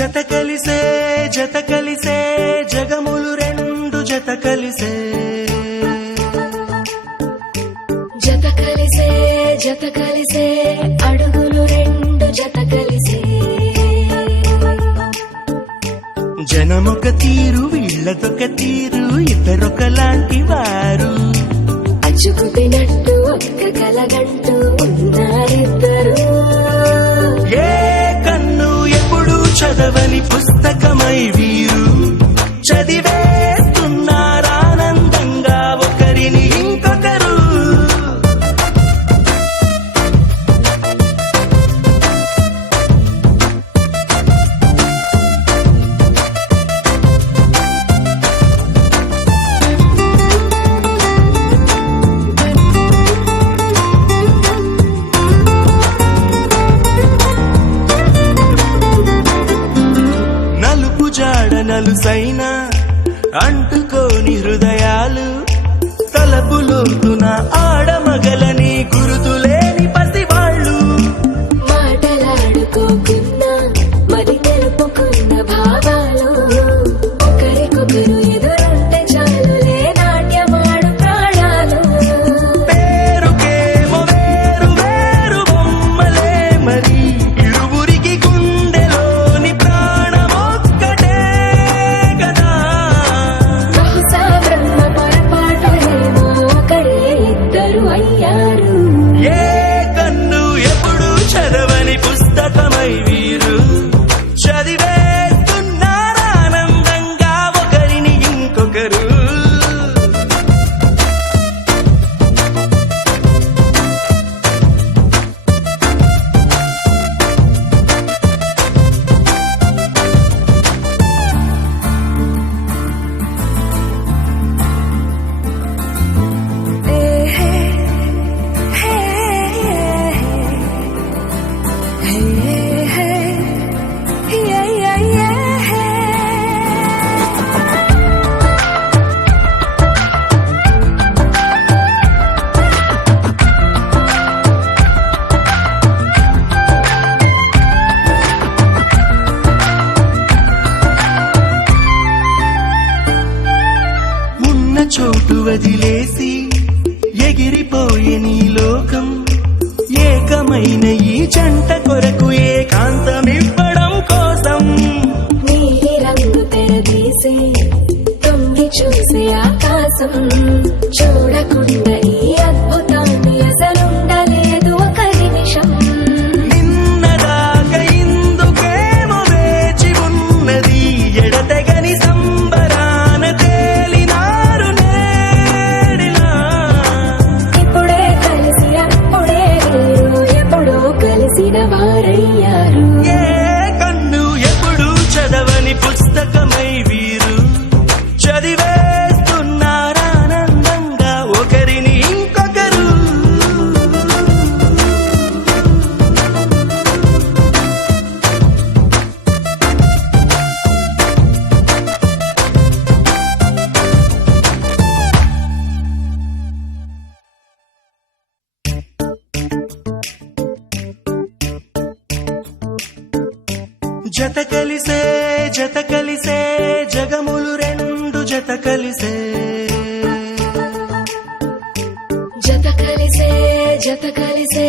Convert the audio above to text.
జత కలిసే జగములు రెండు జత కలిసే జత కలిసే అడుగులు రెండు జత కలిసే జనమొక తీరు వీళ్ళదొక తీరు ఇద్దరొకలాంటి వారు అచ్చుకు తినట్టు ఒక్క కలగంటూ ఉన్నారిద్దరు ఏ కన్ను ఎప్పుడు చదవని పుస్తకమై వీరు చదివేస్తున్నారానందంగా ఒకరిని ఇంకొకరు నలుసైన అంటుకోని హృదయాలు తలపులోతున ఆడమగలని గురుతులేని పసివాళ్ళు మాటలాడుకోకున్నా మరి తెలుపుకున్న భావాలు ఒకరికొకరు ఎదురుంటే చాలులే నాట్యమాడు ప్రాణాలు పేరుకేమో వేరు వేరు బొమ్మలే మరి ఇరువురికి గుండెలోని ప్రాణమొక్కటే కదా బహుశా బ్రహ్మ పొరపాటులేమో ఒకడే ఇద్దరు అయ్యారు ఏ కన్ను ఎప్పుడు చదవని పుస్తకమై వీరు చదివేస్తున్నారానందంగా ఒకరిని ఇంకొకరు ఉన్న చోటు వదిలేసి ఎగిరిపోయే నీ లోకం ఏకమైన ఈ జంట కొరకు ఏకాంతమివ్వడం కోసం నీలి రంగు తెరదీసి తొంగి చూసే ఆకాశం చూడకుండా ఈ అద్భుతాన్ని అసలుండలేదు ఒక నిమిషం నిన్నదాకా ఇందుకేమో వేచి ఉన్నది ఎడతెగని సంబరాన తేలినారు నేడిలా ఇప్పుడే కలిసి అప్పుడే వీరు ఎప్పుడో కలిసిన వారయ్యారు ఏ కన్ను ఎప్పుడు చదవని పుస్తకమై వీరు చదివేస్తున్నారానందంగా ఒకరిని ఇంకొకరు జత కలిసే జగములు రెండు జత కలిసే జత కలిసే